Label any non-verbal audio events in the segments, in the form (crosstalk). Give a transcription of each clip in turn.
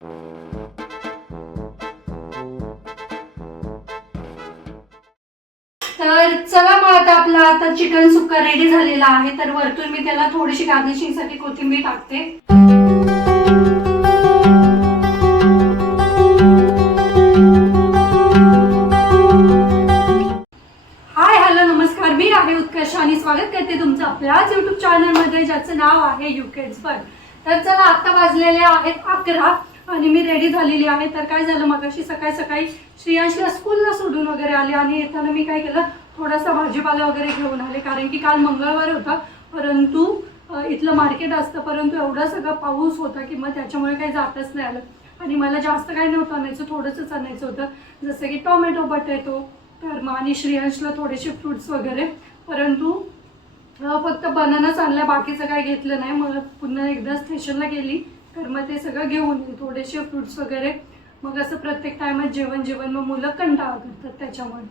तर चला मग आता आपला आता चिकन सुक्का रेडी झालेला आहे. तर वरतून मी त्याला थोडीशी गार्निशिंगसाठी कोथिंबीर टाकते. हाय हॅलो नमस्कार. मी आहे उत्कर्ष आणि स्वागत करते तुमचं आपल्याच युट्यूब चॅनलमध्ये ज्याचं नाव आहे युकेट्स पण तर चला आता वाजलेले आहेत अकरा. आणि मी रेडी झालेली आहे. तर काय झालं मगाशी सकाळी सकाळी श्रियांशला स्कूलला सोडून वगैरे आले आणि येताना मी काय केलं थोडासा भाजीपाला वगैरे घेऊन आले. कारण की काल मंगळवार होता. परंतु इथलं मार्केट असतं. परंतु एवढा सगळा पाऊस होता की मग त्याच्यामुळे काही जातच नाही आलं. आणि मला जास्त काही नव्हतं आणायचं. थोडंसंच आणायचं होतं. जसं की टोमॅटो बटाटो तर मग आणि श्रेयांशला थोडेसे फ्रुट्स वगैरे. परंतु फक्त बनानाच आणलं बाकीचं काही घेतलं नाही. मग पुन्हा एकदा स्टेशनला गेली. तर मग ते सगळं घेऊन थोडेसे फ्रुट्स वगैरे. मग असं प्रत्येक टायमात जेवण जेवण. मग मुलं कंटाळा करतात त्याच्यामुळे.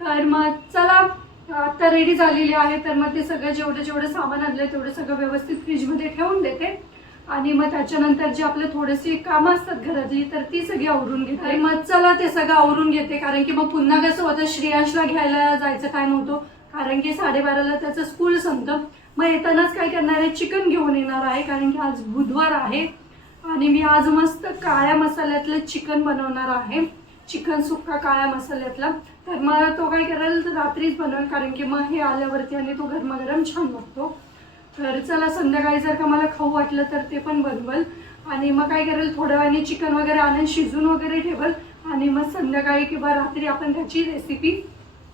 तर मग चला आता रेडी झालेली आहे. तर मग ते सगळं जेवढं जेवढं सामान आणलं तेवढं सगळं व्यवस्थित फ्रीजमध्ये ठेवून देते. आणि मग त्याच्यानंतर जी आपलं थोडीशी कामं असतात घरातली तर ती सगळी आवरून घेते. आणि मग चला ते सगळं आवरून घेते. कारण की मग पुन्हा कसं होतं श्रेयांशला घ्यायला जायचं टाइम होतो. कारण की साडेबाराला त्याचं स्कूल संपतं. मग येतानाच काय करणार आहे? चिकन घेऊन येणार आहे. कारण की आज बुधवार आहे. आणि मी आज मस्त काळ्या मसाल्यातलं चिकन बनवणार आहे. चिकन सुक्का काळ्या मसाल्यातला. तर मला तो काय करायला तर रात्रीच बनवेल कारण की मग हे आल्यावरती आणि तो गरमागरम छान लागतो. तर चला संध्याकाळी जर का मला खाऊ वाटलं तर ते पण बनवल. आणि मग काय करेल थोड्या वेळाने चिकन वगैरे आणून शिजून वगैरे ठेवल. आणि मग संध्याकाळी किंवा रात्री आपण त्याची रेसिपी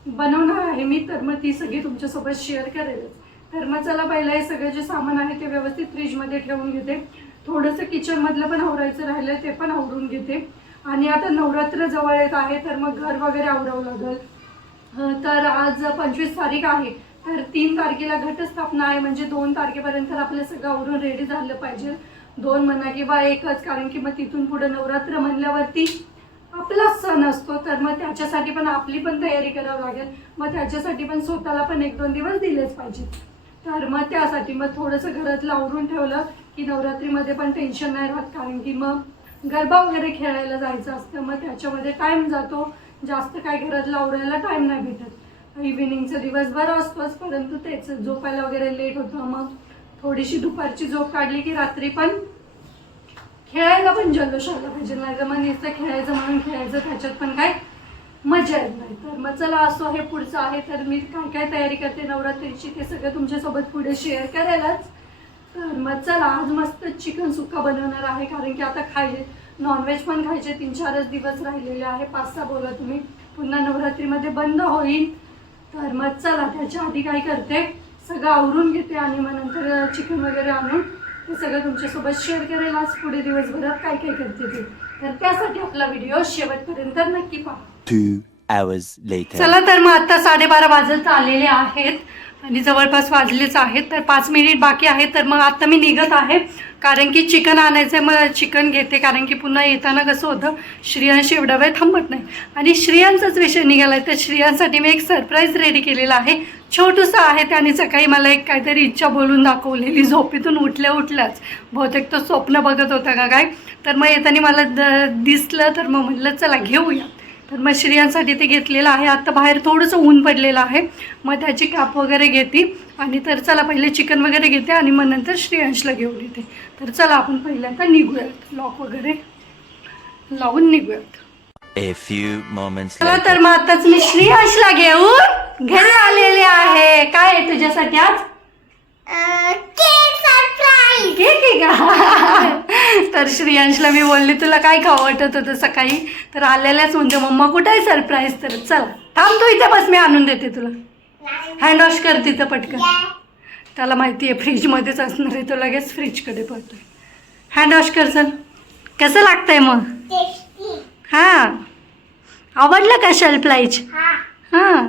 बनवणार आहे मी तर मग ती सगळी तुमच्यासोबत शेअर करेलच. तर मग चला पहिला हे सगळं जे सामान आहे ते व्यवस्थित फ्रीजमध्ये ठेवून घेते. थोडंसं किचनमधलं पण आवरायचं राहिलं ते पण आवरून घेते. आणि आता नवरात्र जवळ येत आहे तर मग घर वगैरे आवरावं लागेल. तर आज पंचवीस तारीख आहे तर तीन तारखेला घटस्थापना आहे म्हणजे दोन तारखेपर्यंत आपलं सगळं आवरून रेडी झालं पाहिजे. दोन म्हणा किंवा एकच कारण की मग तिथून पुढे नवरात्र म्हणल्यावरती आपला सण असतो तर मग त्याच्यासाठी पण आपली पण तयारी करावी लागेल. मग त्याच्यासाठी पण स्वतःला पण एक दोन दिवस दिलेच पाहिजे तर मग त्यासाठी मग थोडंसं घरातलं आवरून ठेवलं की नवरात्रीमध्ये पण टेन्शन नाही राहत. कारण की मग गरबा वगैरे खेळायला जायचं असतं. मग त्याच्यामध्ये टाईम जातो. जास्त काय घरातलं लावरायला टाईम नाही भेटत. इव्हिनिंगचा दिवसभर असतोच. परंतु तेच झोपायला वगैरे लेट होतं. मग थोडीशी दुपारची झोप काढली की रात्री पण खेळायला पण जल्लोष आला पाहिजे. नाही तर मग नुसतं खेळायचं म्हणून खेळायचं. त्याच्यात पण काय मजा येत नाही. तर मग चला असो हे पुढचं आहे. तर मी काय काय तयारी करते नवरात्रीची ते सगळं तुमच्यासोबत पुढे शेअर करायलाच तर मग चला आज मस्त चिकन सुक्का बनवणार आहे कारण की आता खायचे नॉनव्हेज पण खायचे तीन चारच दिवस राहिलेले आहे. पाच सहा बोला तुम्ही पुन्हा नवरात्रीमध्ये बंद होईल. तर मग चला त्याच्या आधी काय करते सगळं आवरून घेते आणि मग नंतर चिकन वगैरे आणून ते सगळं तुमच्यासोबत शेअर करेल आज पुढे दिवसभरात काय काय करते ते. तर त्यासाठी आपला व्हिडिओ शेवटपर्यंत नक्की पहा. Two hours later. चला तर मग आता साडेबारा वाजत आलेले आहेत आणि जवळपास वाजलेच आहेत. तर पाच मिनिट बाकी आहेत. तर मग आता मी निघत आहे. कारण की चिकन आणायचं आहे मग चिकन घेते. कारण की पुन्हा येताना कसं होतं श्रियांशी एवढा वेळ थांबत नाही. आणि श्रियांचाच विषय निघाला आहे तर श्रियांसाठी मी एक सरप्राईज रेडी केलेला आहे. छोटंसं आहे त्याने सकाळी मला एक काहीतरी इच्छा बोलून दाखवलेली. झोपेतून उठल्या उठल्याच. बहुतेक तो स्वप्न बघत होता का काय? तर मग येताना मला द दिसलं. तर मग म्हटलं चला घेऊया. तर मग श्रियांसाठी ते घेतलेलं आहे. आता बाहेर थोडंसं ऊन पडलेलं आहे. मग त्याची कॅप वगैरे घेते आणि तर चला पहिले चिकन वगैरे घेते आणि मग नंतर श्रेयांशला घेऊन येते. तर चला आपण पहिल्यांदा निघूयात. लॉक वगैरे लावून निघूयात. A few moments चला later. तर मग आताच मी श्रेयांशला घेऊन घरी आलेले आहे. काय आहे तुझ्यासाठी आज? केक आहे का? तर श्रियांशला मी बोलली तुला काय खावं वाटत होतं सकाळी? तर आलेल्याच म्हणते मम्मा कुठे आहे सरप्राईज तर चला थांब तू इथे बस मी आणून देते तुला. हँड वॉश कर तिथं पटकन. त्याला माहिती आहे फ्रीजमध्येच असणार आहे तो लगेच फ्रीजकडे पडतोय हँड वॉश कर चल. कसं लागतंय मग? हां. आवडलं का शेल्फ लाईच हां.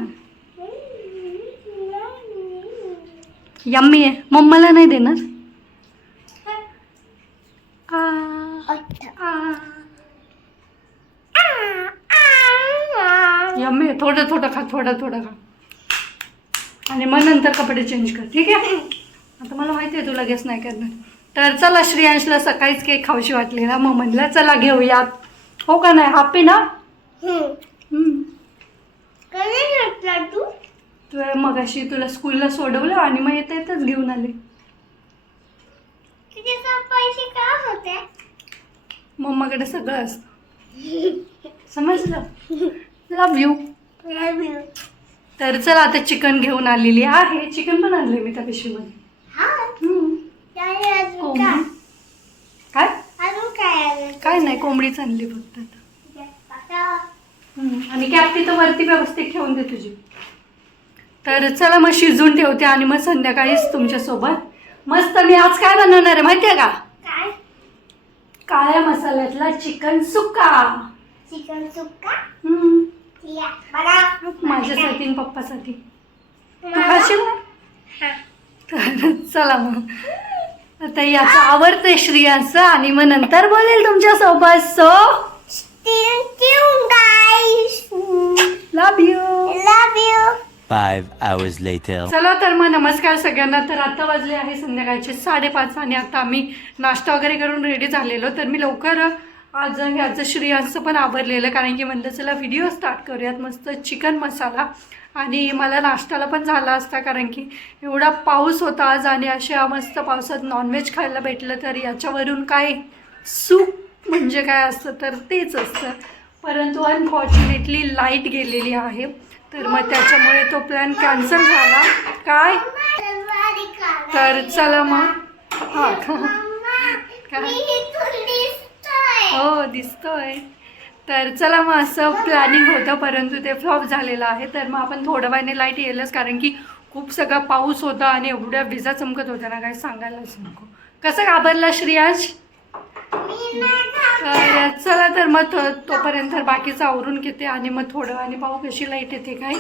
यम्मी आहे. मम्माला नाही देणार? यम्मी. थोडं थोडं खा थोडं थोडं खा. आणि मग नंतर कपडे चेंज कर ठीक आहे? आता मला माहिती आहे तू लगेच नाही करणार. तर चला श्रेयांशला सकाळीच केक खाऊशी वाटलेला मग म्हणलं चला घेऊयात. हो का नाही? हॅपी ना. तू? मग अशी तुला स्कूलला सोडवलं आणि मग येता येतच घेऊन आले. पैसे होते? मम्माकडे सगळं असतं. समजलं? लव यू लव यू तर चला आता चिकन घेऊन आलेली आहे. चिकन पण आणले मी त्या पिशवीमध्ये. हा. काय? काय? नाही कोंबडीच आणली फक्त आता. आणि कॅप तिथं वरती व्यवस्थित ठेवून दे तुझी. तर चला मग शिजून ठेवते आणि मग संध्याकाळीच तुमच्यासोबत. मस्त मी आज काय बनवणार आहे माहितीये का? काय? काळ्या मसाल्यातला चिकन सुक्का. चिकन सुक्का? हम्म. बघा. माझ्यासाठी आणि पप्पासाठी. तू मला- खाशील ना? हा. तर चला मग. आता याचं आवडतंय श्रियांचं आणि मग नंतर बोलेल तुमच्यासोबत. So Thank you guys. Love you Love you. Hours later. चला तर मग नमस्कार सगळ्यांना. तर आता वाजले आहे संध्याकाळचे साडेपाच आणि आता आम्ही नाश्ता वगैरे करून रेडी झालेलो. तर मी लवकर आज ह्याचं श्रेयांचं पण आवरलेलं. कारण की म्हणलं चला व्हिडिओ स्टार्ट करूयात. मस्त चिकन मसाला आणि मला नाश्त्याला पण झाला असता कारण की एवढा पाऊस होता आज आणि अशा मस्त पावसात नॉनव्हेज खायला भेटलं तर याच्यावरून काय सूप म्हणजे काय असतं तर तेच असतं. परंतु अनफॉर्च्युनेटली लाइट गेलेली आहे. तर मग त्याच्यामुळे तो प्लॅन कॅन्सल झाला. काय? तर चला मग. हां. काय? हो दिसतोय. तर चला मग असं प्लॅनिंग होतं परंतु ते फ्लॉप झालेलं आहे. तर मग आपण थोड्या वेळाने लाइट येईलच कारण की खूप सगळा पाऊस होता आणि एवढ्या विजा चमकत होत्या ना काय सांगायलाच नको. कसं घाबरला श्रियाज तर चला तर मग तोपर्यंत बाकीचं आवरून घेते आणि मग थोडं आणि पाहू कशी लाइट येते काय.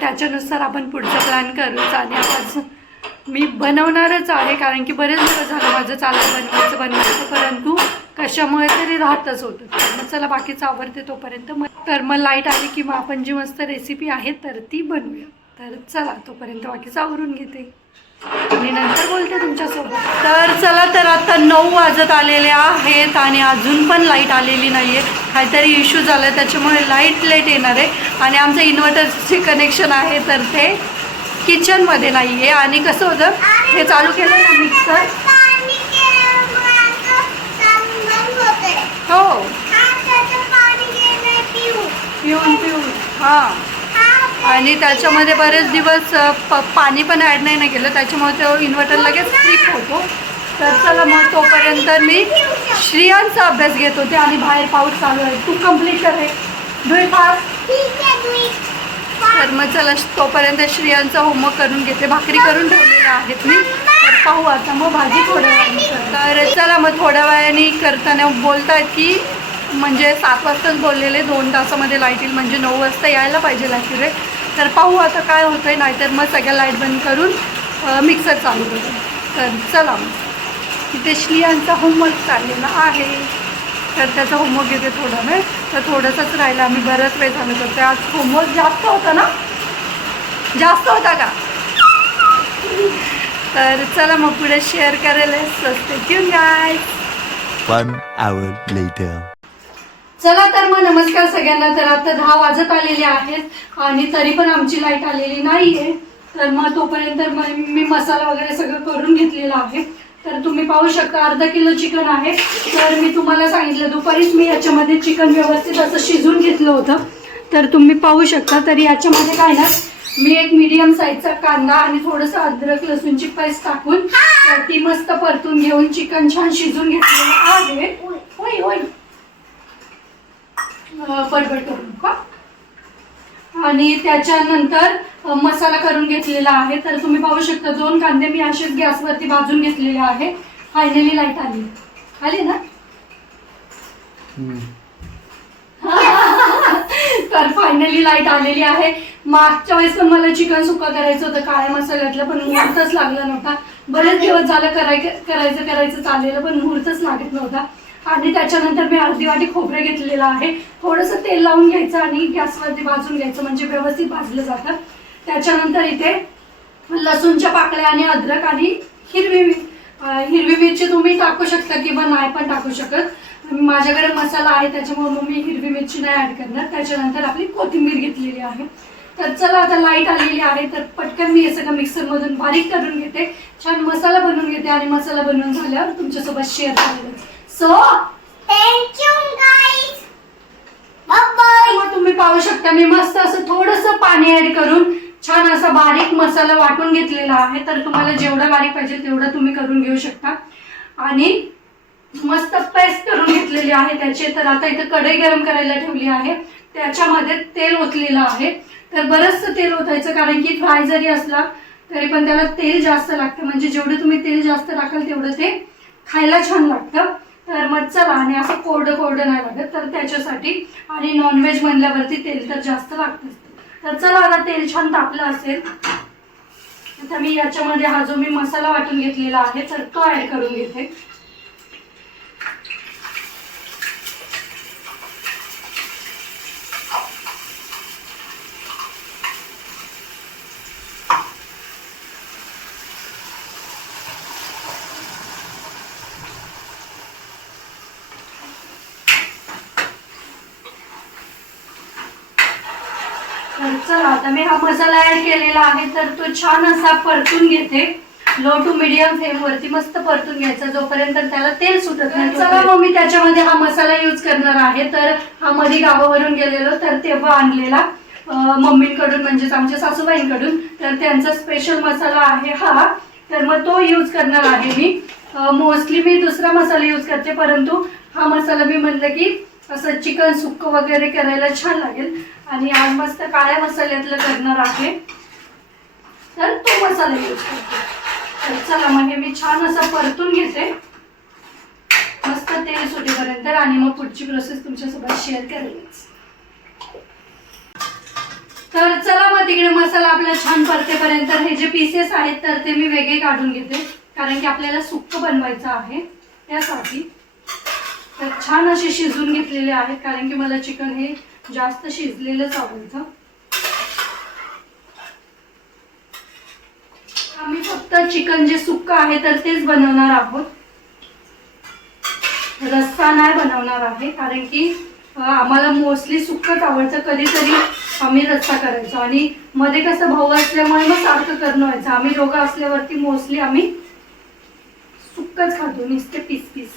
त्याच्यानुसार आपण पुढचा प्लॅन करूच आणि आज मी बनवणारच आहे कारण की बरेच दिवस झालं माझं चालू बनवायचं बनवायचं परंतु कशामुळे तरी राहतच होतं. मग चला बाकीचं आवडते तोपर्यंत. मग तर मग लाइट आली की मग आपण जी मस्त रेसिपी आहे तर ती बनवूया. तर चला तोपर्यंत बाकीचं आवरून घेते. आणि नंतर बोलते तुमच्यासोबत. तर चला तर आता नऊ वाजत आलेले आहेत आणि अजून पण लाइट आलेली नाही आहे काहीतरी इश्यू झाला आहे त्याच्यामुळे लाइट लेट येणार आहे. आणि आमचं इन्व्हर्टरचे कनेक्शन आहे तर ते किचनमध्ये नाही आहे आणि कसं होतं? हे चालू केलं ना मिक्सर. हो. पिऊन पिऊन. हा. आणि त्याच्यामध्ये बरेच दिवस प पाणी पण ॲड नाही ना केलं. त्याच्यामुळे तो इन्व्हर्टर लगेच स्लिप होतो. तर चला मग तोपर्यंत मी श्रियांचा अभ्यास घेत होते आणि बाहेर पाऊस चालू आहे. तू कंप्लीट कर डू फास्ट तर मग चला तोपर्यंत श्रियांचा होमवर्क करून घेते. भाकरी करून ठेवलेल्या आहेत मी. तर पाहू आता मग भाजी थोड्या वेळाने तर चला मग थोड्या वेळाने करताना बोलतात की म्हणजे सात वाजताच बोललेले. दोन तासामध्ये लाइट येईल. म्हणजे नऊ वाजता यायला पाहिजे लाइट रे. तर पाहू आता काय होतंय नाहीतर मग सगळ्या लाइट बंद करून मिक्सर चालू करू. तर चला मग. तिथे श्रियांचा होमवर्क चाललेला आहे. तर त्याचा होमवर्क घेते थोडा वेळ. तर थोडंसंच राहिलं आम्ही बराच वेळ झालं करतो आज होमवर्क जास्त होता ना? जास्त होता का? तर चला मग पुढे शेअर करायला. स्वस्त घेऊन गाय वन आवर लेटर चला तर मग नमस्कार सगळ्यांना. तर आता दहा वाजत आलेले आहेत आणि तरी पण आमची लाइट आलेली नाहीये. तर मग तोपर्यंत मग मी मसाला वगैरे सगळं करून घेतलेला आहे. तर तुम्ही पाहू शकता अर्धा किलो चिकन आहे. तर मी तुम्हाला सांगितलं दुपारीच मी याच्यामध्ये चिकन व्यवस्थित असं शिजून घेतलं होतं. तर तुम्ही पाहू शकता तर याच्यामध्ये काय ना मी एक मीडियम साईजचा कांदा आणि थोडंसं अद्रक लसूणची पेस्ट टाकून तर ती मस्त परतून घेऊन चिकन छान शिजून घेतलेलं आहे. होय होय. बडबड करू नका आणि त्याच्यानंतर मसाला करून घेतलेला आहे. तर तुम्ही पाहू शकता दोन कांदे मी असेच गॅसवरती भाजून घेतलेले आहे. फायनली लाइट आली. आली ना? (laughs) तर फायनली लाइट आलेली आहे. मागच्या वेळेस पण मला चिकन सुक्का करायचं होतं काळ्या मसाल्यातलं पण मुहूर्तच लागला नव्हता. बरेच दिवस झालं कराय करायचं करायचं चाललेलं पण मुहूर्तच लागत नव्हता. आणि त्याच्यानंतर मी अर्धी वाटी खोबरं घेतलेलं आहे. थोडंसं तेल लावून घ्यायचं आणि गॅसवरती भाजून घ्यायचं म्हणजे व्यवस्थित भाजलं जातं. त्याच्यानंतर इथे लसूणच्या पाकळ्या आणि अद्रक आणि हिरवी हिरवी मिरची तुम्ही टाकू शकता किंवा नाही पण टाकू शकत. माझ्याकडे मसाला आहे त्याच्यामुळे मग मी हिरवी मिरची नाही ऍड करणार. त्याच्यानंतर आपली कोथिंबीर घेतलेली आहे. तर चला आता लाइट आलेली आहे तर पटकन मी हे सगळं मिक्सरमधून बारीक करून घेते. छान मसाला बनवून घेते आणि मसाला बनवून झाल्यावर तुमच्यासोबत शेअर झालेलं सो थँक यू गाइस मग तुम्ही पाहू शकता मी मस्त असं थोडस पाणी ऍड करून छान असा बारीक मसाला वाटून घेतलेला आहे. तर तुम्हाला जेवढा बारीक पाहिजे तेवढा तुम्ही करून घेऊ शकता. आणि मस्त पेस्ट करून घेतलेली आहे त्याची. तर आता इथं कढई गरम करायला ठेवली आहे. त्याच्यामध्ये तेल ओतलेलं आहे. तर बरंचसं तेल ओतायचं कारण की फ्राय जरी असला तरी पण त्याला तेल जास्त लागतं. म्हणजे जेवढं तुम्ही तेल जास्त टाकाल तेवढं ते खायला छान लागतं. तर मग चला आणि असं कोरडं कोरडं नाही लागत तर त्याच्यासाठी आणि नॉनव्हेज म्हणल्यावरती तेल तर जास्त लागतंच. तर चला आता तेल छान तापलं असेल आता मी याच्यामध्ये हा जो मी मसाला वाटून घेतलेला आहे तर तो ऍड करून घेते तर चला आता मी हा मसाला ऍड केलेला आहे तर तो छान असा परतून घेते. लो टू मिडियम फ्लेम वरती मस्त परतून घ्यायचा जोपर्यंत त्याला तेल सुटत नाही चला मग मी त्याच्यामध्ये हा मसाला यूज करणार आहे. तर हा मध्ये गावावरून गेलेलो तर तेव्हा आणलेला मम्मीकडून म्हणजेच आमच्या सासूबाईंकडून. तर त्यांचा स्पेशल मसाला आहे हा. तर मग तो यूज करणार आहे मी. मोस्टली मी दुसरा मसाला यूज करते परंतु हा मसाला मी म्हणलं की असं चिकन सुक्क वगैरे करायला छान लागेल. आणि आज मस्त काळ्या मसाल्यातलं करणार आहे. तर तो मसाला यूज करते. तर चला मग हे मी छान असं परतून घेते. मस्त तेल सुटेपर्यंत आणि मग पुढची प्रोसेस तुमच्यासोबत शेअर करेलच. तर चला मग तिकडे मसाला आपला छान परतेपर्यंत. हे जे पीसेस आहेत तर ते मी वेगळे काढून घेते. कारण की आपल्याला सुक्क बनवायचं आहे त्यासाठी. तर छान असे शिजून घेतलेले आहेत कारण की मला चिकन हे जास्त शिजलेलंच आवडतं. आम्ही फक्त चिकन जे सुक्क आहे तर तेच बनवणार आहोत. रस्सा नाही बनवणार आहे कारण की आम्हाला मोस्टली सुक्कच आवडतं. कधीतरी आम्ही रस्सा करायचो. आणि मध्ये कसं भाऊ असल्यामुळे मग सारखं करणं व्हायचं. आम्ही दोघं असल्यावरती मोस्टली आम्ही सुक्कच खातो नुसते पीस पीस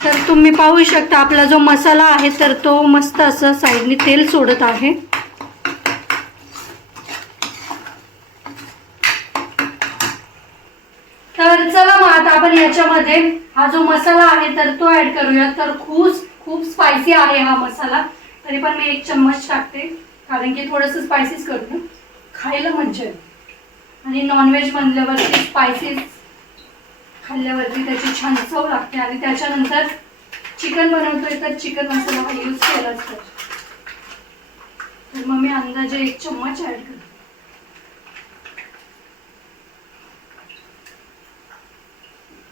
तर तुम्ही पाहू शकता आपला जो मसाला आहे तर तो मस्त असं साईडने तेल सोडत आहे. तर चला मग आता आपण याच्यामध्ये हा जो मसाला आहे तर तो ऍड करूया तर खूप खूप स्पायसी आहे हा मसाला. तरी पण मी एक चम्मच टाकते कारण की थोडंसं स्पायसीच करू खायला मज्जा आणि नॉनव्हेज म्हणल्यावरती स्पायसीस खाल्ल्यावरती त्याची छान चव लागते आणि त्याच्यानंतर चिकन बनवतोय तर चिकन मसाला हा यूज केलाच पाहिजे. तर मग मी अंदाजे एक चम्मच ऍड करते.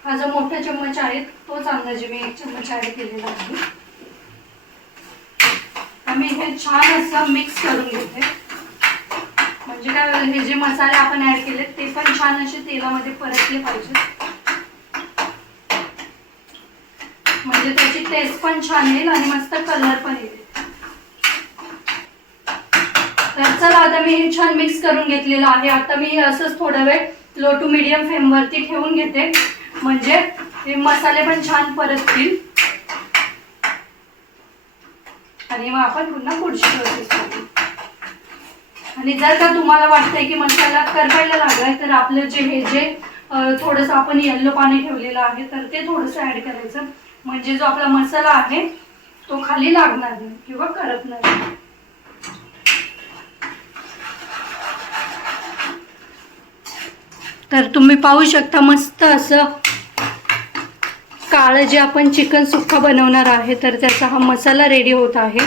हा जो मोठा चम्मच आहे तोच अंदाजे मी एक चम्मच ऍड केलेला आहे. आम्ही हे छान असं मिक्स करून घेते. म्हणजे काय हे जे मसाले आपण ऍड केले ते पण छान असे तेलामध्ये परतले पाहिजेत. म्हणजे त्याची टेस्ट पण छान येईल आणि मस्त कलर पण येईल. तर चला आता मी हे छान मिक्स करून घेतलेलं आहे. आता मी असंच थोडा वेळ लो टू मिडियम फ्लेम वरती ठेवून घेते. म्हणजे हे मसाले पण छान परततील. आणि मग आपण पुन्हा पुढची प्रोसेस करू. आणि जर का तुम्हाला वाटतंय की मसाला करपायला लागलाय तर आपलं जे हे जे अं, थोडंसं आपण येल्लो पाणी ठेवलेलं आहे तर ते थोडंसं ऍड करायचं. म्हणजे जो आपला मसाला आहे तो खाली लागणार नाही किंवा करपणार नाही. तर तुम्ही पाहू शकता मस्त असं काळं जे आपण चिकन सुक्का बनवणार आहे तर त्याचा हा मसाला रेडी होत आहे.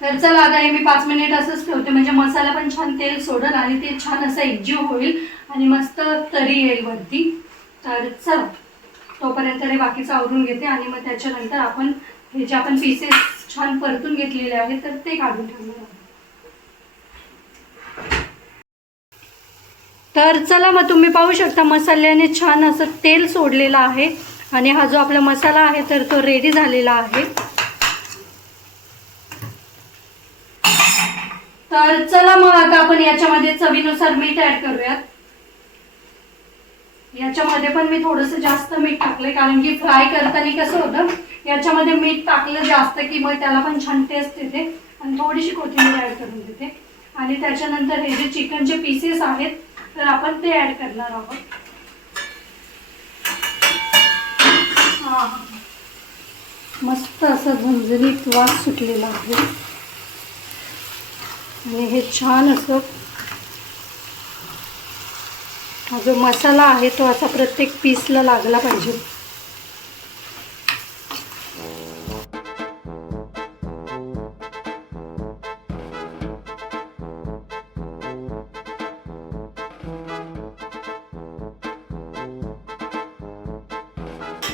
तर चला आता हे मी पाच मिनिट असंच ठेवते म्हणजे मसाला पण छान तेल सोडल आणि ते छान असं एकजीव होईल आणि मस्त तरी येईल वरती. तर चला. तोपर्यंत हे बाकीचं आवरून घेते आणि मग त्याच्यानंतर आपण हे जे आपण पीसेस छान परतून घेतलेले आहेत तर ते काढून ठेवणार आहोत. तर चला मग तुम्ही पाहू शकता मसाल्याने छान असं तेल सोडलेलं आहे आणि हा जो आपला मसाला आहे तर तो रेडी झालेला आहे. तर चला मग आता आपण याच्यामध्ये चवीनुसार मीठ ॲड करूयात. याच्यामध्ये पण मी थोडंसं जास्त मीठ टाकलंय कारण की फ्राय करताना कसं होतं याच्यामध्ये मीठ टाकलं जास्त की मग त्याला पण छान टेस्ट येते. आणि थोडीशी कोथिंबीर ऍड करून देते. आणि त्याच्यानंतर हे जे चिकनचे पीसेस आहेत तर आपण ते ऍड करणार आहोत. हा, मस्त असं झणझणीत वास सुटलेला आहे. आणि हे छान असं हा जो मसाला आहे तो असा प्रत्येक पीसला लागला पाहिजे.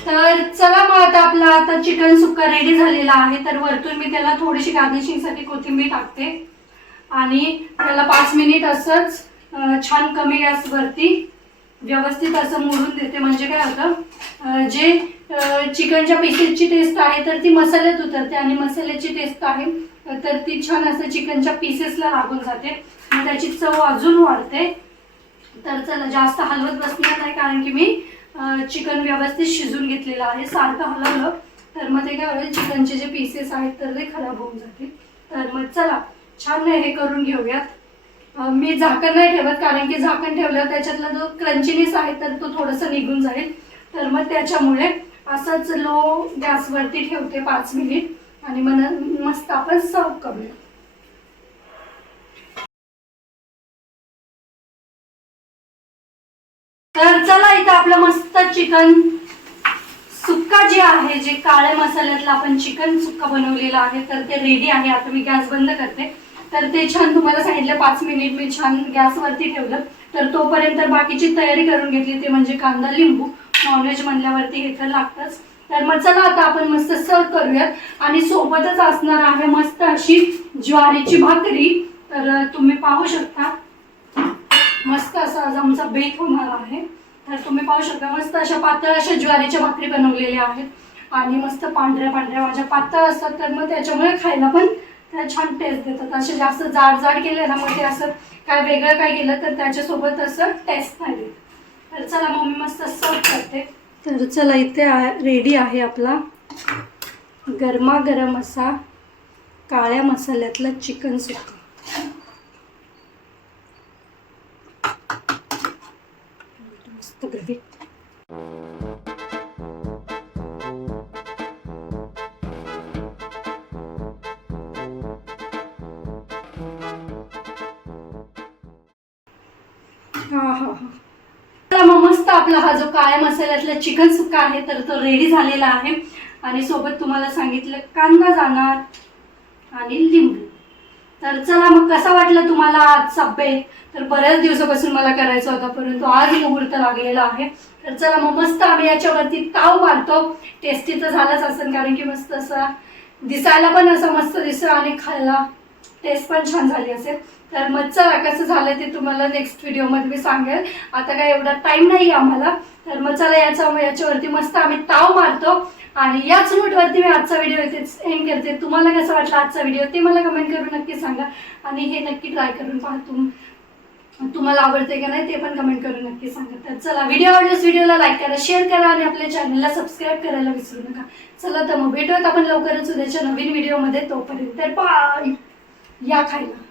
तर चला मग आता आपला आता चिकन सुक्का रेडी झालेला आहे. तर वरतून मी त्याला थोडीशी गार्निशिंगसाठी कोथिंबीर टाकते. आणि त्याला पाच मिनिट असंच छान कमी गॅसवरती व्यवस्थित असं मोडून देते. म्हणजे काय होतं जे चिकनच्या पीसेसची टेस्ट आहे तर ती मसाल्यात उतरते. आणि मसाल्याची टेस्ट आहे तर ती छान असं चिकनच्या पीसेसला लागून जाते. आणि त्याची चव अजून वाढते. तर चला जास्त हलवत बसणार नाही कारण की मी चिकन व्यवस्थित शिजून घेतलेलं आहे. सारखं हलवलं तर मग ते काय होईल चिकनचे जे पीसेस आहेत तर ते खराब होऊन जातील. तर मग चला छान हे करून घेऊयात. मी झाकण नाही ठेवत कारण की झाकण ठेवलं त्याच्यातला जो क्रंचीनेस आहे तर तो थोडंसं निघून जाईल. तर मग त्याच्यामुळे असंच लो गॅसवरती ठेवते पाच मिनिट आणि मग मस्त आपण सर्व करूया. तर चला इथं आपलं मस्त चिकन सुक्का जे आहे जे काळ्या मसाल्यातलं आपण चिकन सुक्का बनवलेलं आहे तर ते रेडी आहे. आता मी गॅस बंद करते. तर ते छान तुम्हाला सांगितलं पाच मिनिट मी छान गॅसवरती ठेवलं. तर तोपर्यंत बाकीची तयारी करून घेतली ते म्हणजे कांदा लिंबू नॉनव्हेज म्हणल्यावरती हे तर लागतंच. तर मग चला आता आपण मस्त सर्व करूयात. आणि सोबतच असणार आहे मस्त अशी ज्वारीची भाकरी. तर तुम्ही पाहू शकता. मस्त असा आज आमचा बेक होणार आहे. तर तुम्ही पाहू शकता मस्त अशा पातळ अशा ज्वारीच्या भाकरी बनवलेल्या आहेत. आणि मस्त पांढऱ्या पांढऱ्या माझ्या पातळ असतात तर मग त्याच्यामुळे खायला पण त्या छान टेस्ट देतात. असे जास्त जाड जाड केले ना मग ते असं काय वेगळं काय केलं तर त्याच्यासोबत असं टेस्ट नाही देत. तर चला मम्मी मस्त सर्व करते. तर चला इथे रेडी आहे आपला गरमागरम असा काळ्या मसाल्यातला चिकन सुक्का. मस्त ग्रेव्ही हा हा हा. चला मग मस्त आपला हा जो काळ्या मसाल्यातला चिकन सुक्का आहे तर तो रेडी झालेला आहे. आणि सोबत तुम्हाला सांगितलं कांदा जाणार आणि लिंबू. तर चला मग कसा वाटला तुम्हाला आजचा बेत तर बऱ्याच दिवसापासून मला करायचा होता परंतु आज मुहूर्त लागलेला आहे. तर चला मग मस्त आम्ही याच्यावरती ताव मारतो. टेस्टी तर झालाच असेल कारण की मस्त असा दिसायला पण असं मस्त दिसतं आणि खायला टेस्ट पण छान झाली असेल. तर मग चला कसं झालं ते तुम्हाला नेक्स्ट व्हिडिओमध्ये मी सांगेल. आता काय एवढा टाईम नाही आम्हाला. तर मग चला याचा याच्यावरती मस्त आम्ही ताव मारतो. आणि याच नोटवरती मी आजचा व्हिडिओ येते एंड करते. तुम्हाला कसं वाटलं आजचा व्हिडिओ ते मला कमेंट करून नक्की सांगा. आणि हे नक्की ट्राय करून पहा तुम तुम्हाला आवडते का नाही ते पण कमेंट करून नक्की सांगा. तर चला व्हिडिओ आवडल्यास व्हिडिओला लाईक करा शेअर करा आणि आपल्या चॅनलला सबस्क्राईब करायला विसरू नका. चला तर मग भेटूयात आपण लवकरच उद्याच्या नवीन व्हिडिओमध्ये तोपर्यंत तर बाय या खायला.